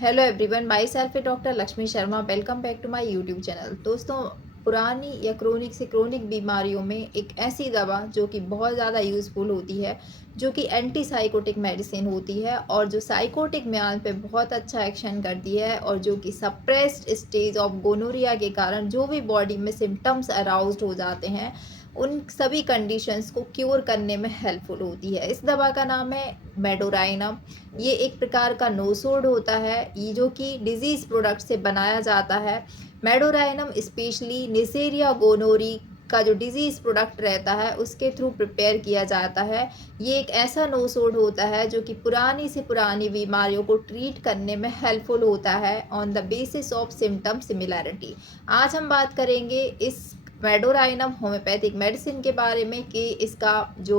Hello everyone, myself है doctor Lakshmi Sharma. Welcome back to my YouTube channel. दोस्तों, पुरानी या क्रोनिक से क्रोनिक बीमारियों में एक ऐसी दवा जो कि बहुत ज़्यादा यूज़फुल होती है, जो कि एंटी साइकोटिक मेडिसिन होती है और जो साइकोटिक म्यान पे बहुत अच्छा एक्शन करती है और जो कि सप्रेस्ड स्टेज ऑफ गोनोरिया के कारण जो भी बॉडी में सिम्टम्स अराउज्ड हो जाते हैं, उन सभी कंडीशंस को क्योर करने में हेल्पफुल होती है। इस दवा का नाम है मेडोराइनम। ये एक प्रकार का नोसोड होता है, ये जो कि डिजीज़ प्रोडक्ट से बनाया जाता है। मेडोराइनम स्पेशली नेसेरिया गोनोरी का जो डिजीज़ प्रोडक्ट रहता है उसके थ्रू प्रिपेयर किया जाता है। ये एक ऐसा नोसोड होता है जो कि पुरानी से पुरानी बीमारियों को ट्रीट करने में हेल्पफुल होता है on the basis of symptom similarity. आज हम बात करेंगे इस मेडोराइनम होम्योपैथिक मेडिसिन के बारे में कि इसका जो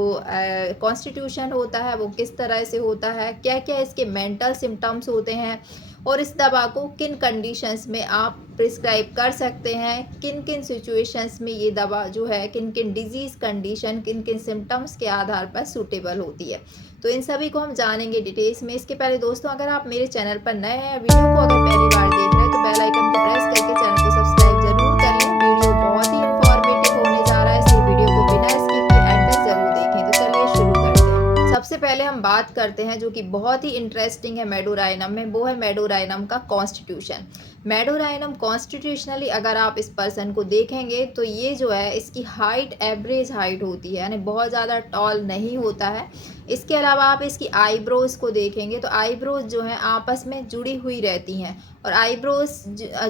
कॉन्स्टिट्यूशन होता है वो किस तरह से होता है, क्या क्या इसके मेंटल सिम्टम्स होते हैं और इस दवा को किन कंडीशंस में आप प्रिस्क्राइब कर सकते हैं, किन किन सिचुएशंस में ये दवा जो है किन किन डिजीज़ कंडीशन किन किन सिम्टम्स के आधार पर सूटेबल होती है। तो इन सभी को हम जानेंगे डिटेल्स में। इसके पहले दोस्तों, अगर आप मेरे चैनल पर नए हैं, वीडियो को अगर पहली बार देख रहे हैं तो बेल आइकन को प्रेस करके चैनल को सब्सक्राइब जरूर कर लें। वीडियो बहुत ही इंफॉर्मेटिव होने जा रहा है, इसलिए वीडियो को बिना स्किप किए एंड तक जरूर देखें। तो चलिए शुरू करते हैं। सबसे पहले हम बात करते हैं जो कि बहुत ही इंटरेस्टिंग है मेडोराइनम में, वो है मेडोराइनम का कॉन्स्टिट्यूशन। मेडोराइनम कॉन्स्टिट्यूशनली अगर आप इस पर्सन को देखेंगे तो ये जो है इसकी हाइट एवरेज हाइट होती है, यानी बहुत ज़्यादा टॉल नहीं होता है। इसके अलावा आप इसकी आईब्रोज को देखेंगे तो आईब्रोज जो है आपस में जुड़ी हुई रहती हैं और आईब्रोज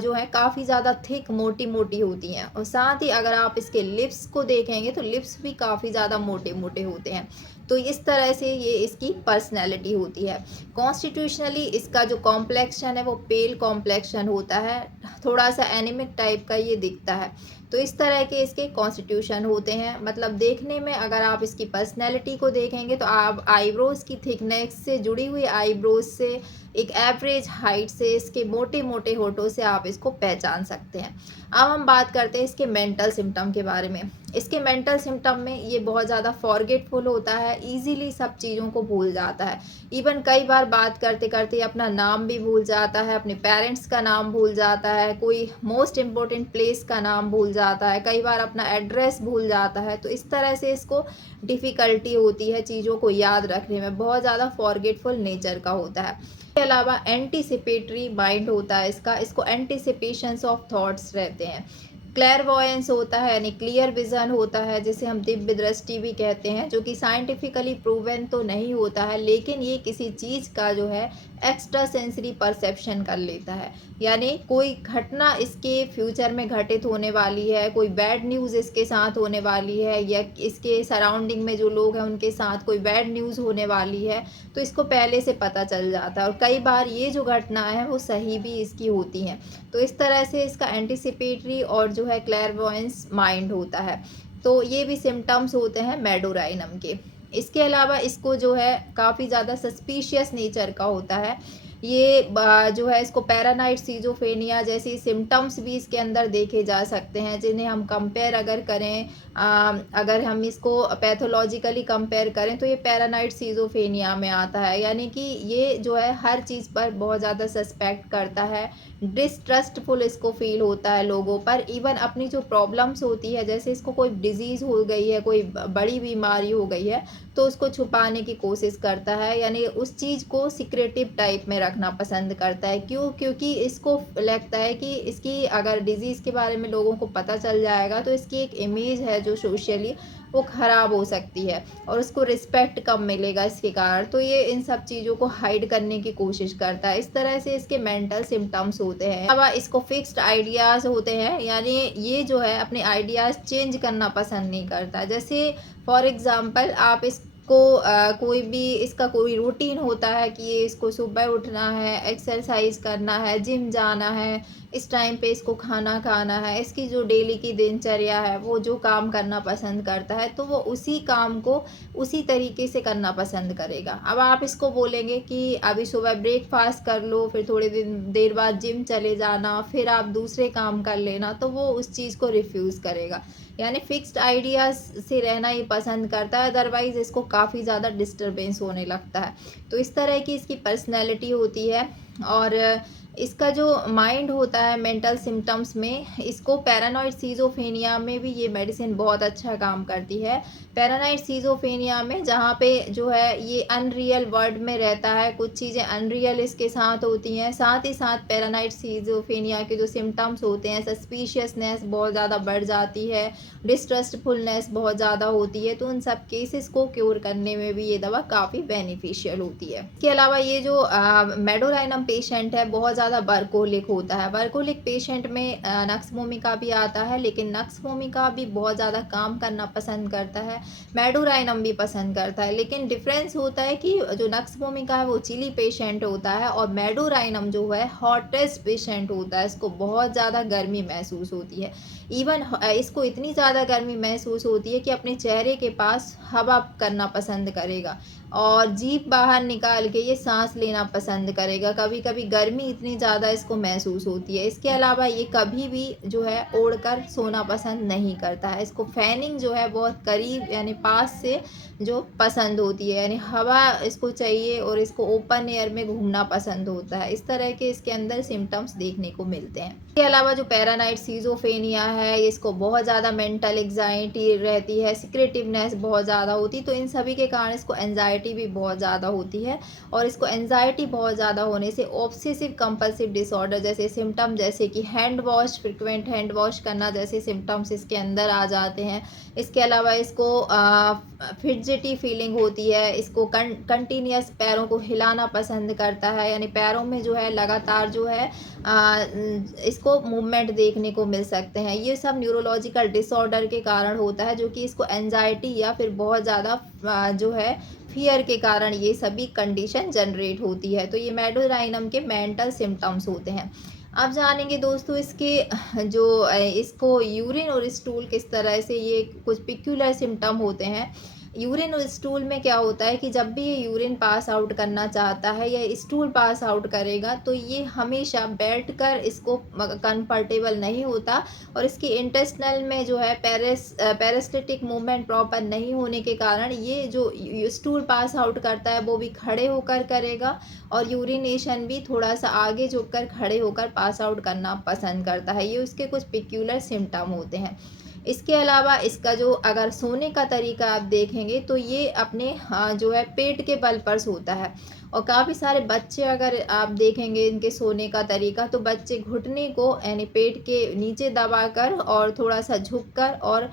जो है काफ़ी ज़्यादा थिक मोटी मोटी होती हैं। और साथ ही अगर आप इसके लिप्स को देखेंगे तो लिप्स भी काफ़ी ज़्यादा मोटे मोटे होते हैं। तो इस तरह से ये इसकी पर्सनैलिटी होती है। कॉन्स्टिट्यूशनली इसका जो कॉम्प्लेक्शन है वो पेल कॉम्प्लेक्शन होता है, थोड़ा सा एनीमिक टाइप का ये दिखता है। तो इस तरह के इसके कॉन्स्टिट्यूशन होते हैं। मतलब देखने में अगर आप इसकी पर्सनैलिटी को देखेंगे तो आप आईब्रोज की थिकनेस से जुड़ी हुई आईब्रोज से एक एवरेज हाइट से इसके मोटे मोटे होठों से आप इसको पहचान सकते हैं। अब हम बात करते हैं इसके मेंटल सिम्टम के बारे में। इसके मेंटल सिम्टम में ये बहुत ज़्यादा फॉरगेटफुल होता है, इजीली सब चीज़ों को भूल जाता है। इवन कई बार बात करते करते अपना नाम भी भूल जाता है, अपने पेरेंट्स का नाम भूल जाता है, कोई मोस्ट इम्पोर्टेंट प्लेस का नाम भूल जाता है, कई बार अपना एड्रेस भूल जाता है। तो इस तरह से इसको डिफ़िकल्टी होती है चीज़ों को याद रखने में, बहुत ज़्यादा फॉरगेटफुल नेचर का होता है। इसके अलावा एंटीसिपेटरी माइंड होता है इसका, इसको एंटीसिपेशंस ऑफ थॉट्स रहते हैं। क्लेयरवॉयंस होता है, यानी क्लियर विजन होता है, जिसे हम दिव्य दृष्टि भी कहते हैं, जो कि साइंटिफिकली प्रूवन तो नहीं होता है, लेकिन ये किसी चीज़ का जो है एक्स्ट्रा सेंसरी परसेप्शन कर लेता है। यानी कोई घटना इसके फ्यूचर में घटित होने वाली है, कोई बैड न्यूज़ इसके साथ होने वाली है या इसके सराउंडिंग में जो लोग हैं उनके साथ कोई बैड न्यूज़ होने वाली है, तो इसको पहले से पता चल जाता है और कई बार ये जो घटना है वो सही भी इसकी होती हैं। तो इस तरह से इसका एंटीसिपेटरी और जो है क्लेयरवॉयंस माइंड होता है। तो ये भी सिम्टम्स होते हैं मेडोराइनम के। इसके अलावा इसको जो है काफ़ी ज़्यादा सस्पिशियस नेचर का होता है। ये जो है इसको पैरानाइड सीजोफ्रेनिया जैसी सिम्टम्स भी इसके अंदर देखे जा सकते हैं, जिन्हें हम कंपेयर अगर करें, अगर हम इसको पैथोलॉजिकली कंपेयर करें तो ये पैरानाइड सीजोफ्रेनिया में आता है। यानी कि ये जो है हर चीज़ पर बहुत ज़्यादा सस्पेक्ट करता है, डिसट्रस्टफुल इसको फील होता है लोगों पर। इवन अपनी जो प्रॉब्लम्स होती है, जैसे इसको कोई डिजीज़ हो गई है, कोई बड़ी बीमारी हो गई है, तो उसको छुपाने की कोशिश करता है, यानी उस चीज़ को सीक्रेटिव टाइप में रखना पसंद करता है। क्यों? क्योंकि इसको लगता है कि इसकी अगर डिज़ीज़ के बारे में लोगों को पता चल जाएगा तो इसकी एक इमेज है जो सोशली वो ख़राब हो सकती है और उसको रिस्पेक्ट कम मिलेगा इसके कारण। तो ये इन सब चीज़ों को हाइड करने की कोशिश करता है। इस तरह से इसके मेंटल सिम्टम्स होते हैं। अब इसको फिक्स्ड आइडियाज़ होते हैं, यानी ये जो है अपने आइडियाज़ चेंज करना पसंद नहीं करता। जैसे फॉर एग्ज़ाम्पल आप इसको कोई भी इसका कोई रूटीन होता है कि ये इसको सुबह उठना है, एक्सरसाइज करना है, जिम जाना है, इस टाइम पे इसको खाना खाना है, इसकी जो डेली की दिनचर्या है वो जो काम करना पसंद करता है तो वो उसी काम को उसी तरीके से करना पसंद करेगा। अब आप इसको बोलेंगे कि अभी सुबह ब्रेकफास्ट कर लो, फिर थोड़ी देर बाद जिम चले जाना, फिर आप दूसरे काम कर लेना, तो वो उस चीज़ को रिफ्यूज़ करेगा। यानी फिक्स्ड आइडियाज़ से रहना ही पसंद करता है, अदरवाइज़ इसको काफ़ी ज़्यादा डिस्टर्बेंस होने लगता है। तो इस तरह की इसकी पर्सनैलिटी होती है। और इसका जो माइंड होता है मेंटल सिम्पटम्स में, इसको पैरानॉइड सिज़ोफ्रेनिया में भी ये मेडिसिन बहुत अच्छा काम करती है। पैरानॉइड सिज़ोफ्रेनिया में जहाँ पे जो है ये अनरियल वर्ल्ड में रहता है, कुछ चीज़ें अनरियल इसके साथ होती हैं। साथ ही साथ पैरानॉइड सिज़ोफ्रेनिया के जो सिम्पटम्स होते हैं, सस्पिशियसनेस बहुत ज़्यादा बढ़ जाती है, डिस्ट्रस्टफुलनेस बहुत ज़्यादा होती है। तो उन सब केसेस को क्योर करने में भी ये दवा काफ़ी बेनिफिशियल होती है। इसके अलावा ये जो मेडोराइनम पेशेंट है बहुत ज़्यादा वर्कोलिक होता है। वर्कोलिक पेशेंट में नक्स वोमिका भी आता है, लेकिन नक्स वोमिका भी बहुत ज़्यादा काम करना पसंद करता है, मेडोराइनम भी पसंद करता है। लेकिन डिफरेंस होता है कि जो नक्स वोमिका है वो चिली पेशेंट होता है, और मेडोराइनम जो है हॉटेस्ट पेशेंट होता है। इसको बहुत ज़्यादा गर्मी महसूस होती है। इवन इसको इतनी ज़्यादा गर्मी महसूस होती है कि अपने चेहरे के पास हवा करना पसंद करेगा, और जीभ बाहर निकाल के ये सांस लेना पसंद करेगा। कभी कभी गर्मी इतनी ज़्यादा इसको महसूस होती है। इसके अलावा ये कभी भी जो है ओढ़कर सोना पसंद नहीं करता है। इसको फैनिंग जो है बहुत करीब यानी पास से जो पसंद होती है, यानी हवा इसको चाहिए, और इसको ओपन एयर में घूमना पसंद होता है। इस तरह के इसके अंदर सिम्टम्स देखने को मिलते हैं। इसके अलावा जो पैरानाइड सिज़ोफ्रेनिया है, इसको बहुत ज़्यादा मेंटल एग्जाइटी रहती है, सिक्रेटिवनेस बहुत ज़्यादा होती है। तो इन सभी के कारण इसको एंजाइटी भी बहुत ज़्यादा होती है, और इसको एंजाइटी बहुत ज़्यादा होने से ऑब्सेसिव कंपल्सिव डिसऑर्डर जैसे सिम्टम, जैसे कि hand wash, frequent hand wash करना जैसे सिम्टम्स इसके अंदर आ जाते हैं। इसके अलावा इसको फिडजेटी फीलिंग होती है, इसको कंटिन्यूअस पैरों को हिलाना पसंद करता है, यानी पैरों में जो है लगातार जो है इसको मूवमेंट देखने को मिल सकते हैं। ये सब न्यूरोलॉजिकल डिसऑर्डर के कारण होता है, जो कि इसको एंजाइटी या फिर बहुत ज़्यादा जो है फियर के कारण ये सभी कंडीशन जनरेट होती है। तो ये मेडोराइनम के मेंटल सिम्टम्स होते हैं। अब जानेंगे दोस्तों इसके जो इसको यूरिन और स्टूल किस तरह से ये कुछ पिक्यूलर सिम्टम होते हैं। यूरिन और स्टूल में क्या होता है कि जब भी ये यूरिन पास आउट करना चाहता है या स्टूल पास आउट करेगा, तो ये हमेशा बैठकर इसको कंफर्टेबल नहीं होता, और इसके इंटेस्टिनल में जो है पेरिस्टेटिक मूवमेंट प्रॉपर नहीं होने के कारण ये जो स्टूल पास आउट करता है वो भी खड़े होकर करेगा, और यूरिनेशन भी थोड़ा सा आगे झुककर खड़े होकर पास आउट करना पसंद करता है। ये उसके कुछ पिक्यूलर सिम्टम होते हैं। इसके अलावा इसका जो अगर सोने का तरीका आप देखेंगे, तो ये अपने जो है पेट के बल पर सोता है। और काफ़ी सारे बच्चे अगर आप देखेंगे इनके सोने का तरीका, तो बच्चे घुटने को यानी पेट के नीचे दबाकर और थोड़ा सा झुककर और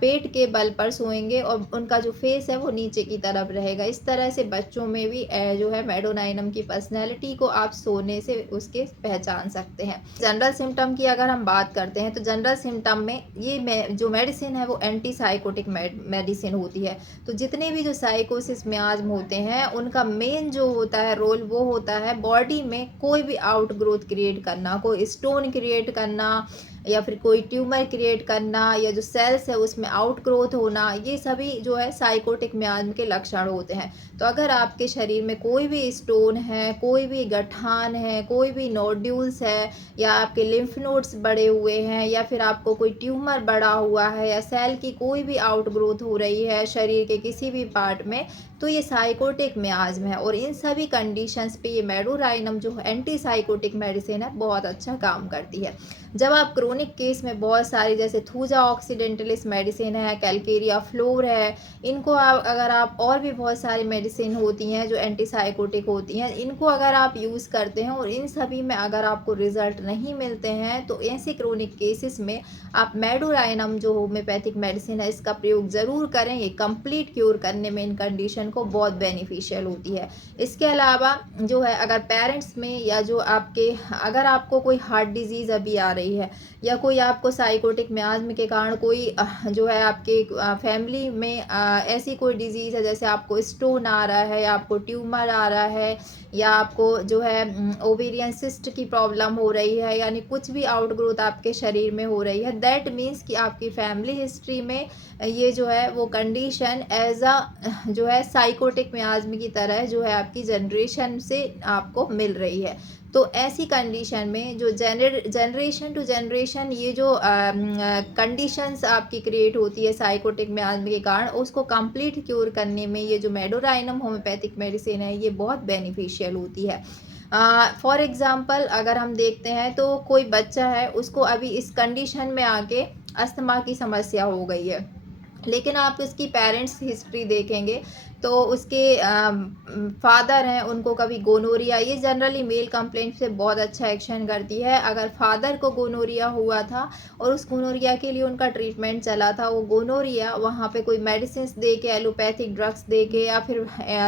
पेट के बल पर सोएंगे, और उनका जो फेस है वो नीचे की तरफ रहेगा। इस तरह से बच्चों में भी जो है मेडोनाइनम की पर्सनैलिटी को आप सोने से उसके पहचान सकते हैं। जनरल सिम्टम की अगर हम बात करते हैं, तो जनरल सिम्टम में ये जो मेडिसिन है वो एंटी साइकोटिक मेडिसिन होती है। तो जितने भी जो साइकोसिस मियाज्म होते हैं, उनका मेन जो होता है रोल, वो होता है बॉडी में कोई भी आउट ग्रोथ क्रिएट करना, कोई स्टोन क्रिएट करना, या फिर कोई ट्यूमर क्रिएट करना, या जो सेल्स है उसमें आउट ग्रोथ होना। ये सभी जो है साइकोटिक मियाज्म के लक्षण होते हैं। तो अगर आपके शरीर में कोई भी स्टोन है, कोई भी गठान है, कोई भी नोड्यूल्स है, या आपके लिम्फ नोड्स बड़े हुए हैं, या फिर आपको कोई ट्यूमर बड़ा हुआ है, या सेल की कोई भी आउट ग्रोथ हो रही है शरीर के किसी भी पार्ट में, तो ये साइकोटिक मियाज्म है। और इन सभी कंडीशंस पे ये मेडोराइनम जो एंटी साइकोटिक मेडिसिन है बहुत अच्छा काम करती है। जब आप क्रोनिक केस में बहुत सारी जैसे थूजा ऑक्सीडेंटलिस मेडिसिन है, कैलकेरिया फ्लोर है, इनको अगर आप और भी बहुत सारी मेडिसिन होती हैं जो एंटी साइकोटिक होती हैं, इनको अगर आप यूज़ करते हैं और इन सभी में अगर आपको रिजल्ट नहीं मिलते हैं, तो ऐसे क्रोनिक केसेस में आप मेडोराइनम जो होम्योपैथिक मेडिसिन है इसका प्रयोग ज़रूर करें। ये कंप्लीट क्योर करने में इन कंडीशन को बहुत बेनिफिशियल होती है। इसके अलावा जो है अगर पेरेंट्स में या जो आपके अगर आपको कोई हार्ट डिजीज़ अभी आ रही है, या कोई आपको साइकोटिक मियाज्म के कारण कोई जो है आपके फैमिली में ऐसी कोई डिजीज़ है, जैसे आपको स्टोन आ रहा है, या आपको ट्यूमर आ रहा है, या आपको जो है ओवेरियन सिस्ट की प्रॉब्लम हो रही है, यानी कुछ भी आउट ग्रोथ आपके शरीर में हो रही है, दैट मीन्स कि आपकी फैमिली हिस्ट्री में ये जो है वो कंडीशन एज अ जो है साइकोटिक मियाज्म की तरह जो है आपकी जनरेशन से आपको मिल रही है। तो ऐसी कंडीशन में जो जनरेशन टू जनरेशन ये जो कंडीशंस आपकी क्रिएट होती है साइकोटिक मियाज़ के कारण, उसको कंप्लीट क्योर करने में ये जो मेडोराइनम होम्योपैथिक मेडिसिन है ये बहुत बेनिफिशियल होती है। फॉर एग्ज़ाम्पल अगर हम देखते हैं तो कोई बच्चा है, उसको अभी इस कंडीशन में आके अस्थमा की समस्या हो गई है, लेकिन आप उसकी पेरेंट्स हिस्ट्री देखेंगे तो उसके फादर हैं, उनको कभी गोनोरिया, ये जनरली मेल कंप्लेंट से बहुत अच्छा एक्शन करती है। अगर फादर को गोनोरिया हुआ था और उस गोनोरिया के लिए उनका ट्रीटमेंट चला था, वो गोनोरिया वहाँ पे कोई मेडिसिन दे के, एलोपैथिक ड्रग्स दे के या फिर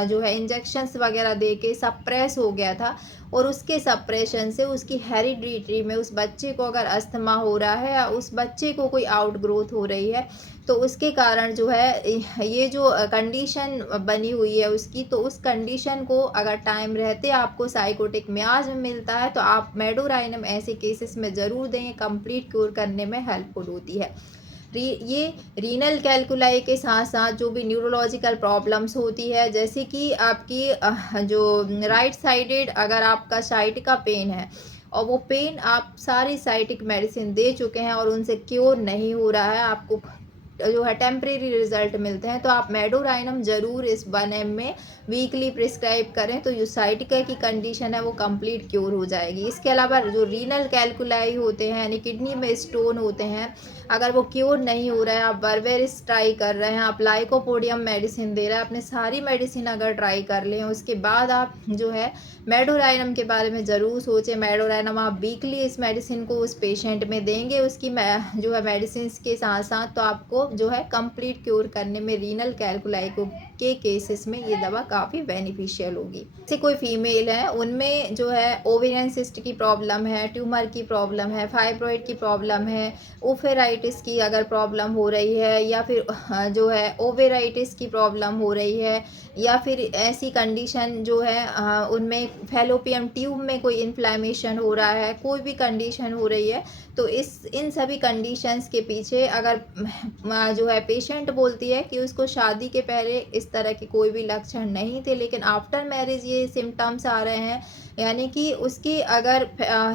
जो है इंजेक्शंस वगैरह दे के सप्रेस हो गया था, और उसके सप्रेशन से उसकी हेरिडिटी में उस बच्चे को अगर अस्थमा हो रहा है या उस बच्चे को कोई आउट ग्रोथ हो रही है, तो उसके कारण जो है ये जो कंडीशन बनी हुई है उसकी, तो उस कंडीशन को अगर टाइम रहते आपको साइकोटिक मियाज में मिलता है तो आप मेडोराइनम ऐसे केसेस में ज़रूर दें, कंप्लीट क्योर करने में हेल्पफुल होती है। ये रीनल कैल्कुलाई के साथ साथ जो भी न्यूरोलॉजिकल प्रॉब्लम्स होती है, जैसे कि आपकी जो राइट साइडेड अगर आपका साइटिका पेन है और वो पेन आप सारी साइटिक मेडिसिन दे चुके हैं और उनसे क्योर नहीं हो रहा है, आपको जो है टेम्परेरी रिजल्ट मिलते हैं, तो आप मेडोराइनम ज़रूर इस 1 ml में वीकली प्रिस्क्राइब करें, तो जो साइटिका की कंडीशन है वो कंप्लीट क्योर हो जाएगी। इसके अलावा जो रीनल कैल्कुलाई होते हैं, यानी किडनी में स्टोन होते हैं, अगर वो क्योर नहीं हो रहा है, आप बर्वेरिस ट्राई कर रहे हैं, आप लाइकोपोडियम मेडिसिन दे रहे हैं, आपने सारी मेडिसिन अगर ट्राई कर लें, उसके बाद आप जो है मेडोराइनम के बारे में ज़रूर सोचें। मेडोराइनम आप वीकली इस मेडिसिन को उस पेशेंट में देंगे, उसकी जो है मेडिसिन के साथ साथ, तो आपको जो है कंप्लीट क्योर करने में रीनल कैल्कुलाई को के केसेस में ये दवा काफ़ी बेनिफिशियल होगी। जैसे कोई फीमेल है, उनमें जो है ओवेरियन सिस्ट की प्रॉब्लम है, ट्यूमर की प्रॉब्लम है, फाइब्रॉइड की प्रॉब्लम है, ओफेराइटिस की अगर प्रॉब्लम हो रही है, या फिर जो है ओवेराइटिस की प्रॉब्लम हो रही है, या फिर ऐसी कंडीशन जो है उनमें फैलोपियन ट्यूब में कोई इन्फ्लेमेशन हो रहा है, कोई भी कंडीशन हो रही है, तो इन सभी कंडीशंस के पीछे अगर जो है पेशेंट बोलती है कि उसको शादी के पहले इस तरह के कोई भी लक्षण नहीं थे, लेकिन आफ्टर मैरिज ये सिम्टम्स आ रहे हैं, यानी कि उसकी अगर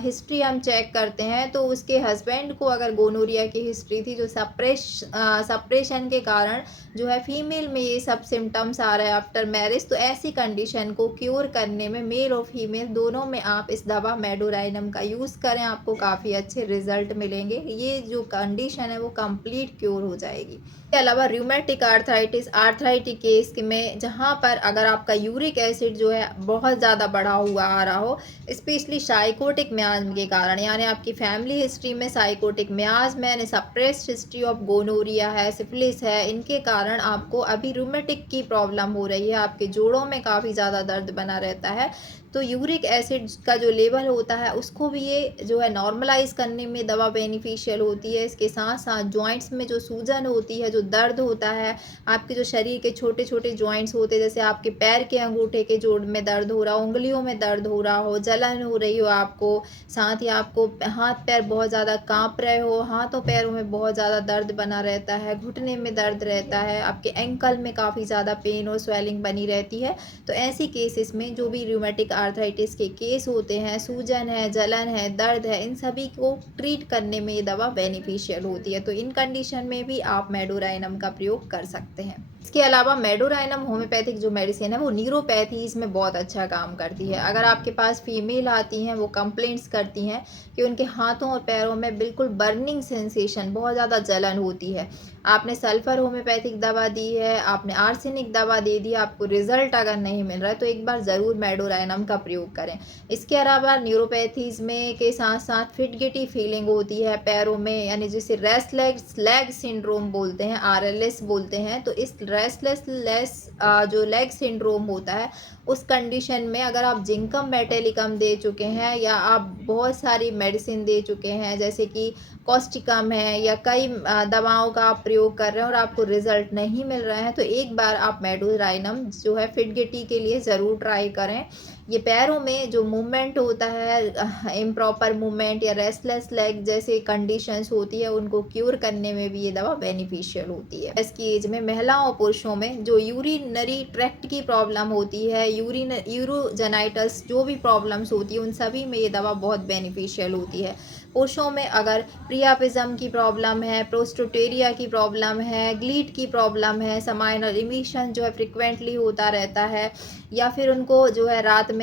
हिस्ट्री हम चेक करते हैं तो उसके हस्बैंड को अगर गोनोरिया की हिस्ट्री थी, जो सप्रेशन के कारण जो है फीमेल में ये सब सिम्टम्स आ रहा है आफ्टर मैरिज, तो ऐसी कंडीशन को क्योर करने में मेल और फीमेल दोनों में आप इस दवा मेडोराइनम का यूज़ करें, आपको काफ़ी अच्छे रिजल्ट मिलेंगे। ये जो कंडीशन है वो कंप्लीट क्योर हो जाएगी। इसके अलावा रूमेटिक आर्थराइटिक केस में, जहाँ पर अगर आपका यूरिक एसिड जो है बहुत ज़्यादा बढ़ा हुआ आ रहा हो, स्पेशली साइकोटिक मियाज के कारण, यानी आपकी फैमिली हिस्ट्री में साइकोटिक मियाज में, यानी सप्रेस्ड हिस्ट्री ऑफ गोनोरिया है, सिफिलिस है, इनके कारण आपको अभी रूमेटिक की प्रॉब्लम हो रही है, आपके जोड़ों में काफ़ी ज़्यादा दर्द बना रहता है, तो यूरिक एसिड का जो लेवल होता है उसको भी ये जो है नॉर्मलाइज करने में दवा बेनिफिशियल होती है। इसके साथ साथ जॉइंट्स में जो सूजन होती है, जो दर्द होता है, आपके जो शरीर के छोटे छोटे जॉइंट्स होते हैं, जैसे आपके पैर के अंगूठे के जोड़ में दर्द हो रहा हो, उंगलियों में दर्द हो रहा हो, जलन हो रही हो आपको, साथ ही आपको हाथ पैर बहुत ज़्यादा काँप रहे हो, हाथों पैरों में बहुत ज़्यादा दर्द बना रहता है, घुटने में दर्द रहता है, आपके एंकल में काफ़ी ज़्यादा पेन और स्वेलिंग बनी रहती है, तो ऐसी केसेस में जो भी रूमेटिक आर्थराइटिस के केस होते हैं, सूजन है, जलन है, दर्द है, इन सभी को ट्रीट करने में ये दवा बेनिफिशियल होती है। तो इन कंडीशन में भी आप मेडोराइनम का प्रयोग कर सकते हैं। इसके अलावा मेडोराइनम होम्योपैथिक जो मेडिसिन है वो न्यूरोपैथीज़ में बहुत अच्छा काम करती है। अगर आपके पास फीमेल आती हैं, वो कंप्लेंट्स करती हैं कि उनके हाथों और पैरों में बिल्कुल बर्निंग सेंसेशन, बहुत ज़्यादा जलन होती है, आपने सल्फ़र होम्योपैथिक दवा दी है, आपने आर्सेनिक दवा दे दी, आपको रिज़ल्ट अगर नहीं मिल रहा है, तो एक बार ज़रूर मेडोराइनम का प्रयोग करें। इसके अलावा न्यूरोपैथीज़ में के साथ साथ फिटगिटी फीलिंग होती है पैरों में, यानी जिसे रेस्टलेस लेग सिंड्रोम बोलते हैं, RLS बोलते हैं, तो इस जो लेग सिंड्रोम होता है, उस कंडीशन में अगर आप जिंकम मेटेलिकम दे चुके हैं या आप बहुत सारी मेडिसिन दे चुके हैं, जैसे कि कॉस्टिकम है, या कई दवाओं का आप प्रयोग कर रहे हैं और आपको रिजल्ट नहीं मिल रहा है, तो एक बार आप मेडोराइनम जो है फिटगिटी के लिए ज़रूर ट्राई करें। ये पैरों में जो मूवमेंट होता है, इम्प्रॉपर मूवमेंट या रेस्टलेस लेग जैसे कंडीशंस होती है, उनको क्यूर करने में भी ये दवा बेनिफिशियल होती है। इसकी एज में महिलाओं और पुरुषों में जो यूरिनरी ट्रैक्ट की प्रॉब्लम होती है, यूरोजेनाइटल्स जो भी प्रॉब्लम्स होती है, उन सभी में ये दवा बहुत बेनिफिशियल होती है। पुरुषों में अगर प्रियापिज्म की प्रॉब्लम है, प्रोस्टेटेरिया की प्रॉब्लम है, ग्लीट की प्रॉब्लम है, समाइनल इमिशन जो है फ्रिक्वेंटली होता रहता है, या फिर उनको जो है रात में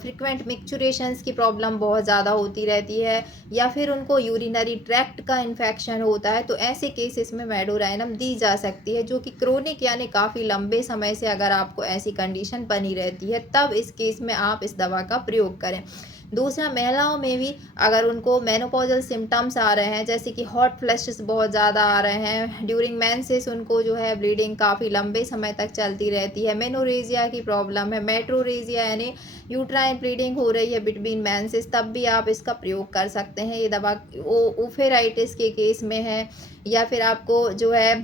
फ्रिक्वेंट मिक्चुरेशंस की प्रॉब्लम बहुत ज़्यादा होती रहती है, या फिर उनको यूरिनरी ट्रैक्ट का इन्फेक्शन होता है, तो ऐसे केसेस में मेडोराइनम दी जा सकती है, जो कि क्रोनिक यानी काफ़ी लंबे समय से अगर आपको ऐसी कंडीशन बनी रहती है, तब इस केस में आप इस दवा का प्रयोग करें। दूसरा, महिलाओं में भी अगर उनको मेनोपॉजल सिम्टम्स आ रहे हैं, जैसे कि हॉट फ्लैशेस बहुत ज़्यादा आ रहे हैं, ड्यूरिंग मेंसेस उनको जो है ब्लीडिंग काफ़ी लंबे समय तक चलती रहती है, मेनोरेजिया की प्रॉब्लम है, मेट्रोरेजिया यानी यूट्राइन ब्लीडिंग हो रही है बिटवीन मेंसेस, तब भी आप इसका प्रयोग कर सकते हैं। ये दवा ओफेराइटिस के केस में है, या फिर आपको जो है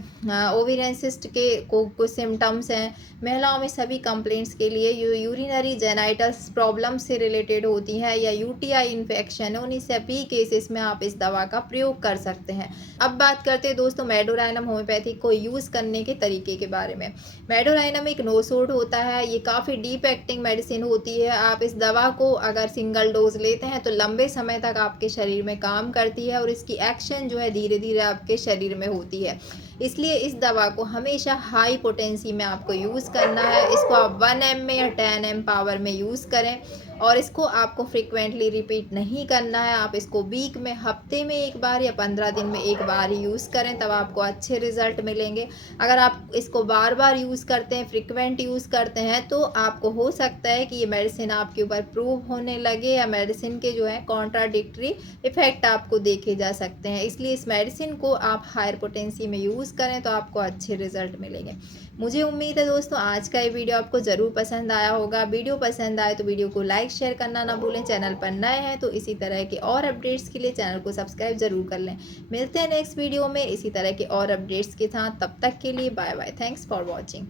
ओवेरियन सिस्ट के कुछ सिम्टम्स हैं। महिलाओं में सभी कंप्लेंट्स के लिए यूरिनरी जेनाइटल्स प्रॉब्लम से रिलेटेड होती हैं, या यूटीआई इन्फेक्शन है, उन्हीं सभी केसेस में आप इस दवा का प्रयोग कर सकते हैं। अब बात करते हैं दोस्तों मेडोराइनम होम्योपैथी को यूज़ करने के तरीके के बारे में। मेडोराइनम एक नो सोड होता है, ये काफ़ी डीप एक्टिंग मेडिसिन होती है। आप इस दवा को अगर सिंगल डोज लेते हैं तो लंबे समय तक आपके शरीर में काम करती है, और इसकी एक्शन जो है धीरे धीरे आपके शरीर में होती है। इसलिए इस दवा को हमेशा हाई पोटेंसी में आपको यूज़ करना है। इसको आप 1 एम में या 10 एम पावर में यूज़ करें, और इसको आपको फ्रिक्वेंटली रिपीट नहीं करना है। आप इसको वीक में, हफ्ते में एक बार या 15 दिन में एक बार ही यूज़ करें, तब आपको अच्छे रिजल्ट मिलेंगे। अगर आप इसको बार बार यूज़ करते हैं, फ्रिक्वेंट यूज़ करते हैं, तो आपको हो सकता है कि ये मेडिसिन आपके ऊपर प्रूव होने लगे, या मेडिसिन के जो है कॉन्ट्राडिक्टरी इफेक्ट आपको देखे जा सकते हैं। इसलिए इस मेडिसिन को आप हायर पोटेंसी में यूज़ करें तो आपको अच्छे रिजल्ट मिलेंगे। मुझे उम्मीद है दोस्तों आज का ये वीडियो आपको ज़रूर पसंद आया होगा। वीडियो पसंद आए तो वीडियो को लाइक शेयर करना ना भूलें। चैनल पर नए हैं तो इसी तरह के और अपडेट्स के लिए चैनल को सब्सक्राइब ज़रूर कर लें। मिलते हैं नेक्स्ट वीडियो में इसी तरह के और अपडेट्स के साथ। तब तक के लिए bye bye. Thanks for watching.